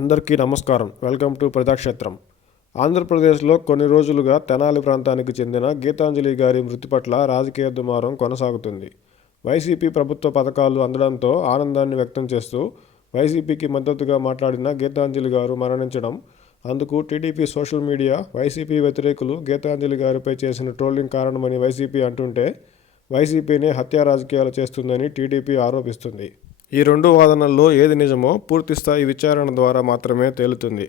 అందరికీ నమస్కారం. Welcome to Prajakshetram. ఆంధ్రప్రదేశ్లో కొన్ని రోజులుగా తెనాలి ప్రాంతానికి చెందిన గీతాంజలి గారి మృతి పట్ల రాజకీయ దుమారం కొనసాగుతుంది. వైసీపీ ప్రభుత్వ పథకాలు అందడంతో ఆనందాన్ని వ్యక్తం చేస్తూ వైసీపీకి మద్దతుగా మాట్లాడిన గీతాంజలి గారు మరణించడం, అందుకు టీడీపీ సోషల్ మీడియా వైసీపీ వ్యతిరేకులు గీతాంజలి గారిపై చేసిన ట్రోలింగ్ కారణమని వైసీపీ అంటుంటే, వైసీపీనే హత్యా రాజకీయాలు చేస్తుందని టీడీపీ ఆరోపిస్తుంది. ఈ రెండు వాదనల్లో ఏది నిజమో పూర్తిస్థాయి విచారణ ద్వారా మాత్రమే తేలుతుంది.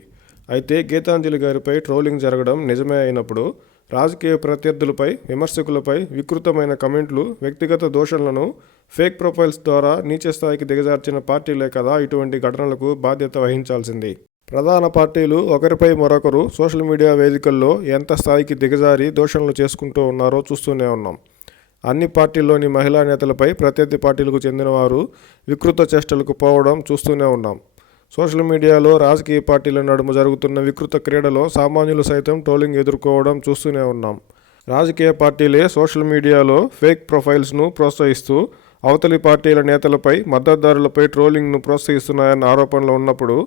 అయితే గీతాంజలి గారిపై ట్రోలింగ్ జరగడం నిజమే అయినప్పుడు, రాజకీయ ప్రత్యర్థులపై, విమర్శకులపై వికృతమైన కమెంట్లు, వ్యక్తిగత దూషణలను ఫేక్ ప్రొఫైల్స్ ద్వారా నీచ స్థాయికి దిగజార్చిన పార్టీలే కదా ఇటువంటి ఘటనలకు బాధ్యత వహించాల్సింది. ప్రధాన పార్టీలు ఒకరిపై మరొకరు సోషల్ మీడియా వేదికల్లో ఎంత స్థాయికి దిగజారి దూషణలు చేసుకుంటూ ఉన్నారో చూస్తూనే ఉన్నాం. అన్ని పార్టీల్లోని మహిళా నేతలపై ప్రత్యర్థి పార్టీలకు చెందిన వారు వికృత చేష్టలకు పోవడం చూస్తూనే ఉన్నాం. సోషల్ మీడియాలో రాజకీయ పార్టీల నడుమ జరుగుతున్న వికృత క్రీడలో సామాన్యులు సైతం ట్రోలింగ్ ఎదుర్కోవడం చూస్తూనే ఉన్నాం. రాజకీయ పార్టీలే సోషల్ మీడియాలో ఫేక్ ప్రొఫైల్స్ను ప్రోత్సహిస్తూ అవతలి పార్టీల నేతలపై, మద్దతుదారులపై ట్రోలింగ్ను ప్రోత్సహిస్తున్నాయన్న ఆరోపణలు ఉన్నప్పుడు,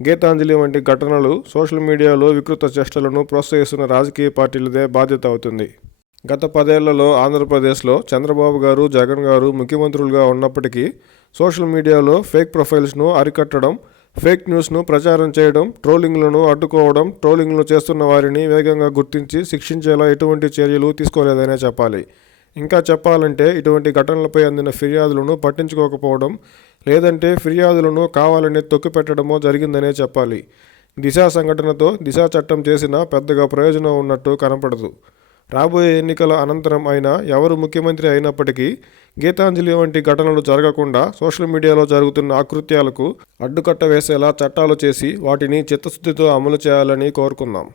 గీతాంజలి వంటి ఘటనలు సోషల్ మీడియాలో వికృత చేష్టలను ప్రోత్సహిస్తున్న రాజకీయ పార్టీలదే బాధ్యత అవుతుంది. గత 10 ఏళ్లలో ఆంధ్రప్రదేశ్లో చంద్రబాబు గారు, జగన్ గారు ముఖ్యమంత్రులుగా ఉన్నప్పటికీ సోషల్ మీడియాలో ఫేక్ ప్రొఫైల్స్ను అరికట్టడం, ఫేక్ న్యూస్ను ప్రచారం చేయడం, ట్రోలింగ్లను అడ్డుకోవడం, ట్రోలింగ్లు చేస్తున్న వారిని వేగంగా గుర్తించి శిక్షించేలా ఎటువంటి చర్యలు తీసుకోలేదనే చెప్పాలి. ఇంకా చెప్పాలంటే ఇటువంటి ఘటనలపై అందిన ఫిర్యాదులను పట్టించుకోకపోవడం, లేదంటే ఫిర్యాదులను కావాలని తొక్కిపెట్టడమో జరిగిందనే చెప్పాలి. దిశ సంఘటనతో దిశ చట్టం చేసినా పెద్దగా ప్రయోజనం ఉన్నట్టు కనపడదు. రాబోయే ఎన్నికల అనంతరం అయినా ఎవరు ముఖ్యమంత్రి అయినప్పటికీ గీతాంజలి వంటి ఘటనలు జరగకుండా సోషల్ మీడియాలో జరుగుతున్న అకృత్యాలకు అడ్డుకట్ట వేసేలా చట్టాలు చేసి వాటిని చిత్తశుద్ధితో అమలు చేయాలని కోరుకుందాం.